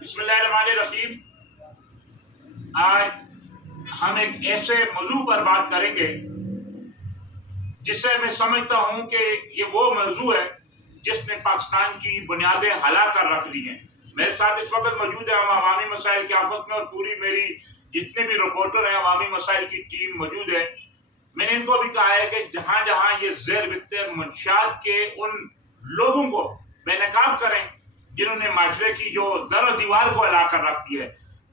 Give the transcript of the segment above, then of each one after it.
बिस्मिल्लाहिर्रहमानिर्रहीम। आज हम एक ऐसे मौजू पर बात करेंगे जिससे मैं समझता हूँ कि ये वो मौजू है जिसने पाकिस्तान की बुनियादें हिला कर रख दी हैं। मेरे साथ इस वक्त मौजूद है हम अवामी मसाइल की आफत में, और पूरी मेरी जितने भी रिपोर्टर हैं अवामी मसाइल की टीम मौजूद है। मैंने इनको भी कहा है कि जहाँ जहाँ ये ज़ेर विक्ते मंशियात के उन लोगों को बेनकाब करें जिन्होंने माशरे की जो दर और दीवार को हिला कर रख दी है।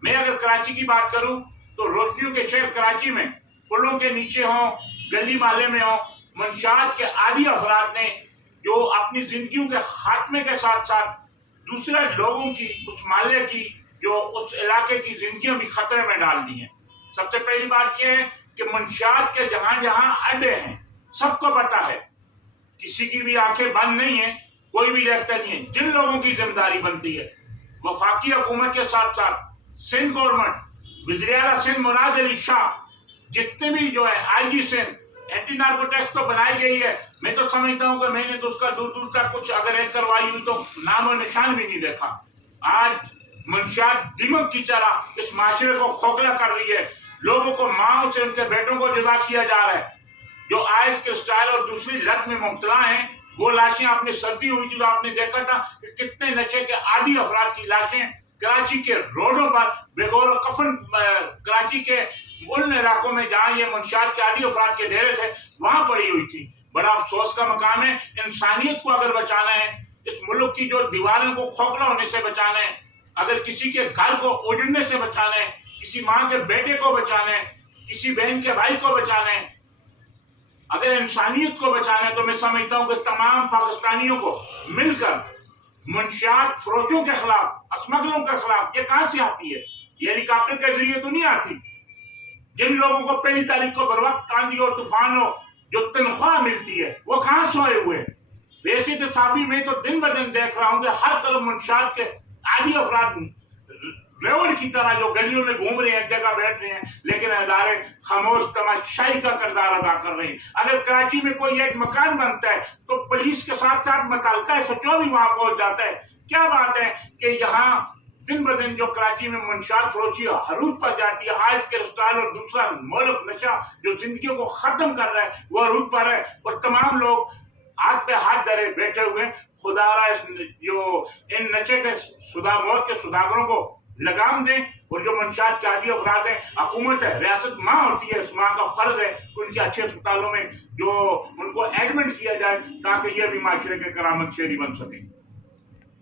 मैं अगर कराची की बात करूं तो रोशनियों के शहर कराची में पुलों के नीचे हों, गली माले में हों, मंशियात के आदी अफराद ने जो अपनी जिंदगियों के खात्मे के साथ साथ दूसरे लोगों की, उस माले की, जो उस इलाके की जिंदगियां भी खतरे में डाल दी हैं। सबसे पहली बात यह है कि मंशियात के जहां जहां अड्डे हैं सबको पता है, किसी की भी आंखें बंद नहीं है, कोई भी देखता नहीं है। जिन लोगों की जिम्मेदारी बनती है वफाकी हुकूमत के साथ साथ सिंध गवर्नमेंट, वज़ीर-ए-आला सिंध मुराद अली शाह, जितने भी जो है IG सिंध, एंटी नार्कोटिक्स तो बनाई गई है। मैं तो समझता हूँ कि मैंने तो उसका दूर दूर तक कुछ अगर एक करवाई हुई तो नाम और निशान भी नहीं देखा। आज मंशियात दिमक की तरह इस माशरे को खोखला कर रही है। लोगों को माओ से उनके बेटों को जुदा किया जा रहा है। जो आइस क्रिस्टल और दूसरी लत में मुब्तला हैं, वो लाशें आपने सर्दी हुई थी तो आपने देखा था कि कितने नशे के आदी अफराद की लाशें कराची के रोडों पर बेगौर कफन, कराची के उन इलाकों में जहाँ ये मंशियात के आदी अफराद के डेरे थे वहां पड़ी हुई थी। बड़ा अफसोस का मकाम है। इंसानियत को अगर बचाना है, इस मुल्क की जो दीवारों को खोखला होने से बचाना है, अगर किसी के घर को उजड़ने से बचाना है, किसी माँ के बेटे को बचाना है, किसी बहन के भाई को बचाना है, अगर इंसानियत को बचाना है, तो मैं समझता हूं कि तमाम पाकिस्तानियों को मिलकर मंशियात फरोशों के खिलाफ, स्मगलों के खिलाफ, ये कहां से आती है? ये हेलीकॉप्टर के जरिए तो नहीं आती। जिन लोगों को पहली तारीख को बर वक्त आंधी और तूफान हो जो तनख्वाह मिलती है, वो कहां सोए हुए? बेसिक साफी में तो दिन ब दिन देख रहा हूं कि हर तरफ मंशियात के आदी अफराद रेवड़ की तरह जो गलियों में घूम रहे हैं, एक जगह बैठ रहे हैं, लेकिन अदारे खामोश तमाशाई का किरदार अदा कर रहे हैं। अगर कराची में कोई एक मकान बनता है तो पुलिस के साथ साथ मुतल्लिका SHO भी वहां पहुंच जाता है। क्या बात है कि यहाँ दिन ब दिन जो कराची में मंशियात फरोशी हरूज पर जाती है, आज के रफ्तार और दूसरा मौलक नशा जो जिंदगी को खत्म कर रहा है वो हरूज पर है, और तमाम लोग हाथ पे हाथ धरे बैठे हुए। खुदा जो इन नशे के मौत के सुदागरों को लगाम दें, और जो मंशियात के आदी अफराद है, हुकूमत है, रियासत माँ होती है, इस माँ का फर्ज है कि उनके अच्छे अस्पतालों में जो उनको एडमिट किया जाए ताकि ये भी माशरे के करामत शेरी बन सके।